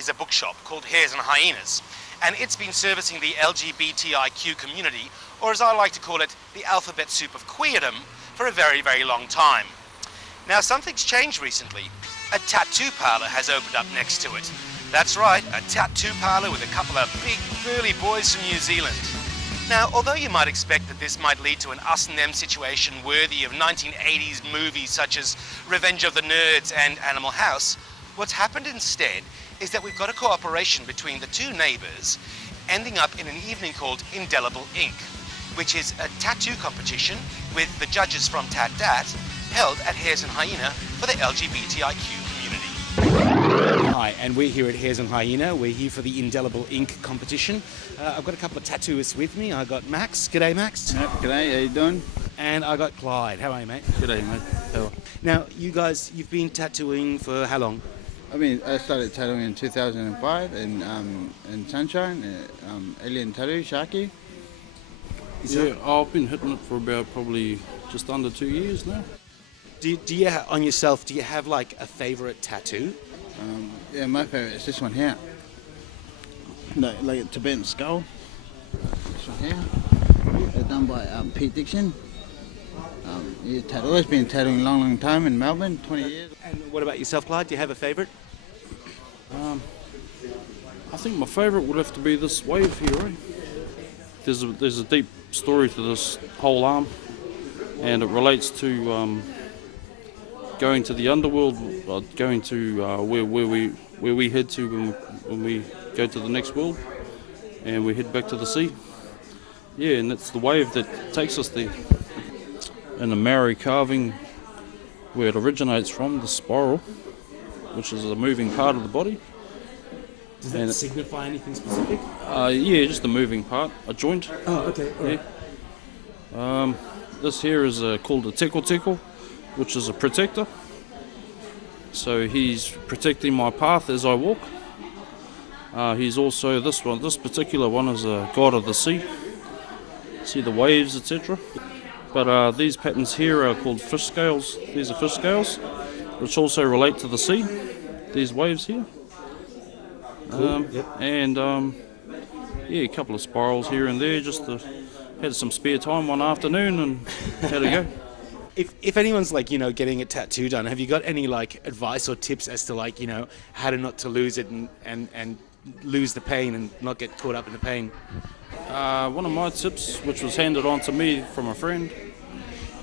is a bookshop called Hares and Hyenas, and it's been servicing the LGBTIQ community, or as I like to call it, the alphabet soup of queerdom, for a very, very long time. Now, something's changed recently. A tattoo parlour has opened up next to it. That's right, a tattoo parlour with a couple of big burly boys from New Zealand. Now, although you might expect that this might lead to an us and them situation worthy of 1980s movies such as Revenge of the Nerds and Animal House, what's happened instead is that we've got a cooperation between the two neighbours, ending up in an evening called Indelible Ink, which is a tattoo competition with the judges from Tat Dat, held at Hares and Hyena for the LGBTIQ community. Hi, and we're here at Hares and Hyena. We're here for the Indelible Ink competition. I've got a couple of tattooists with me. I got Max. G'day, Max. Yep, g'day, how you doing? And I got Clyde. How are you, mate? G'day, mate. How? Now, you guys, you've been tattooing for how long? I started tattooing in 2005 in Sunshine, Alien Tattoo, Sharky. Yeah, I've been hitting it for about probably just under 2 years now. Do you on yourself, do you have like a favourite tattoo? Yeah, my favourite is this one here. No, like a Tibetan skull. This one here. It's done by Pete Dixon. He's always been tattooing a long, long time in Melbourne, 20 years. And what about yourself, Clyde? Do you have a favourite? I think my favourite would have to be this wave here, eh? There's a deep story to this whole arm, and it relates to going to the underworld, going to where we head to when we go to the next world, and we head back to the sea. Yeah, and it's the wave that takes us there. And the Maori carving, where it originates from, the spiral, which is a moving part of the body. Does that signify anything specific? Yeah, just a moving part, a joint. Oh, okay. Right. Yeah. This here is called a teko, which is a protector. So he's protecting my path as I walk. He's also, this particular one is a god of the sea. See the waves, etc. But these patterns here are called fish scales. These are fish scales, which also relate to the sea. These waves here. Cool. Yep. And yeah, a couple of spirals here and there. Had some spare time one afternoon and had a go. If anyone's like, getting a tattoo done, have you got any like advice or tips as to like, how to not to lose it and lose the pain and not get caught up in the pain? One of my tips, which was handed on to me from a friend,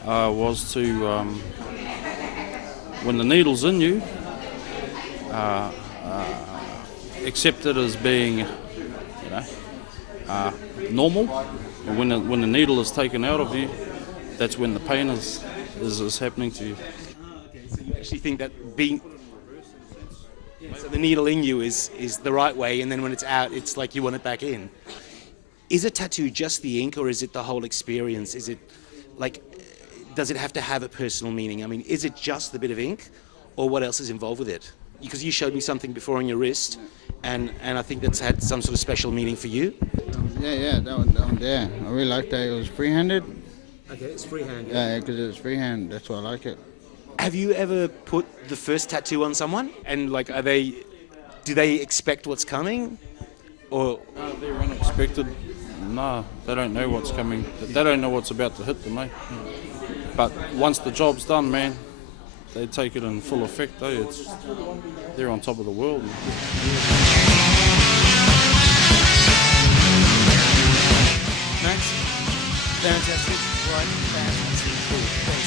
was to, when the needle's in you, accept it as being, normal. And when the needle is taken out of you, that's when the pain is happening to you. Okay, so you actually think that so the needle in you is the right way, and then when it's out, it's like you want it back in. Is a tattoo just the ink, or is it the whole experience? Is it like, does it have to have a personal meaning? I mean, is it just the bit of ink, or what else is involved with it? Because you showed me something before on your wrist, and I think that's had some sort of special meaning for you. Yeah, that one there. I really like that. It was free-handed. Okay, it's freehand. Yeah, because it's freehand. That's why I like it. Have you ever put the first tattoo on someone, and like, do they expect what's coming, or? No, they're unexpected. No, they don't know what's coming. They don't know what's about to hit them, eh? But once the job's done, man, they take it in full effect, eh? They're on top of the world. Max, fantastic, right? Fantastic, cool. Thanks.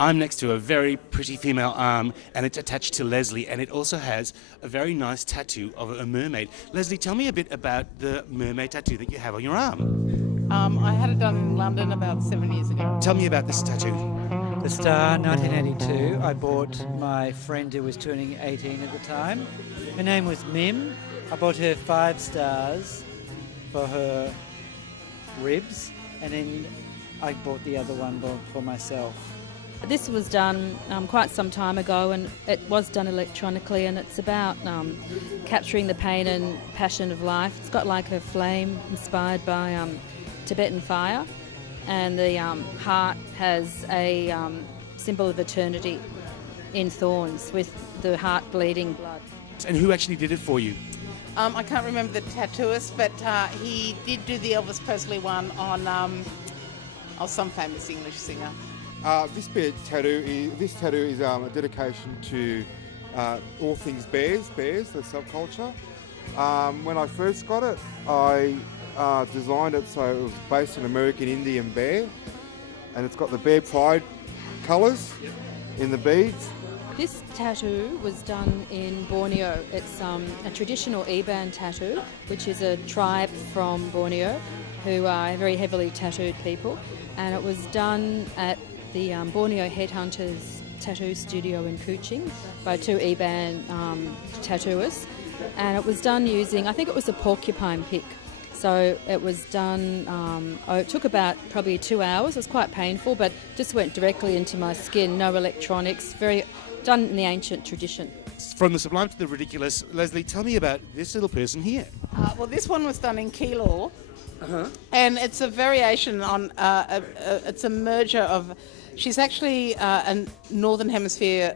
I'm next to a very pretty female arm, and it's attached to Leslie, and it also has a very nice tattoo of a mermaid. Leslie, tell me a bit about the mermaid tattoo that you have on your arm. I had it done in London about 7 years ago. Tell me about this tattoo. The Star, 1982. I bought my friend who was turning 18 at the time. Her name was Mim. I bought her 5 stars for her ribs, and then I bought the other one for myself. This was done quite some time ago, and it was done electronically, and it's about capturing the pain and passion of life. It's got like a flame inspired by Tibetan fire, and the heart has a symbol of eternity in thorns with the heart bleeding blood. And who actually did it for you? I can't remember the tattooist, but he did do the Elvis Presley one on some famous English singer. This tattoo is a dedication to all things bears, the subculture. When I first got it, I designed it so it was based on American Indian bear, and it's got the bear pride colours in the beads. This tattoo was done in Borneo. It's a traditional Iban tattoo, which is a tribe from Borneo who are very heavily tattooed people. And it was done at the Borneo Headhunters tattoo studio in Kuching by two Iban tattooists. And it was done using, I think it was a porcupine pick. So it was done, it took about probably 2 hours. It was quite painful, but just went directly into my skin, no electronics, very done in the ancient tradition. From the sublime to the ridiculous, Leslie, tell me about this little person here. Well, this one was done in Keilor, and it's a variation on, it's a merger of, she's actually a Northern Hemisphere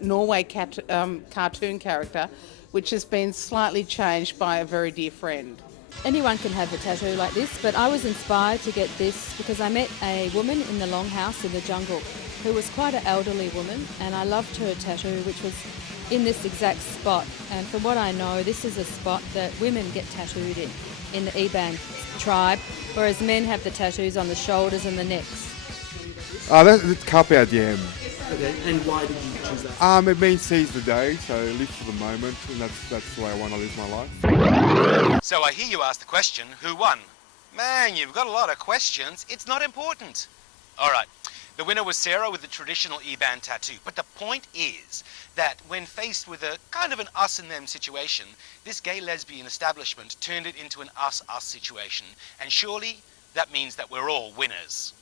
Norway cartoon character, which has been slightly changed by a very dear friend. Anyone can have a tattoo like this, but I was inspired to get this because I met a woman in the longhouse in the jungle who was quite an elderly woman, and I loved her tattoo, which was in this exact spot. And from what I know, this is a spot that women get tattooed in the Iban tribe, whereas men have the tattoos on the shoulders and the necks. That's Carpe Diem. Okay, and why did you choose that? It means seize the day, so live for the moment, and that's the way I want to live my life. So I hear you ask the question, who won? Man, you've got a lot of questions. It's not important. All right. The winner was Sarah with the traditional Iban tattoo. But the point is that when faced with a kind of an us and them situation, this gay lesbian establishment turned it into an us-us situation. And surely that means that we're all winners.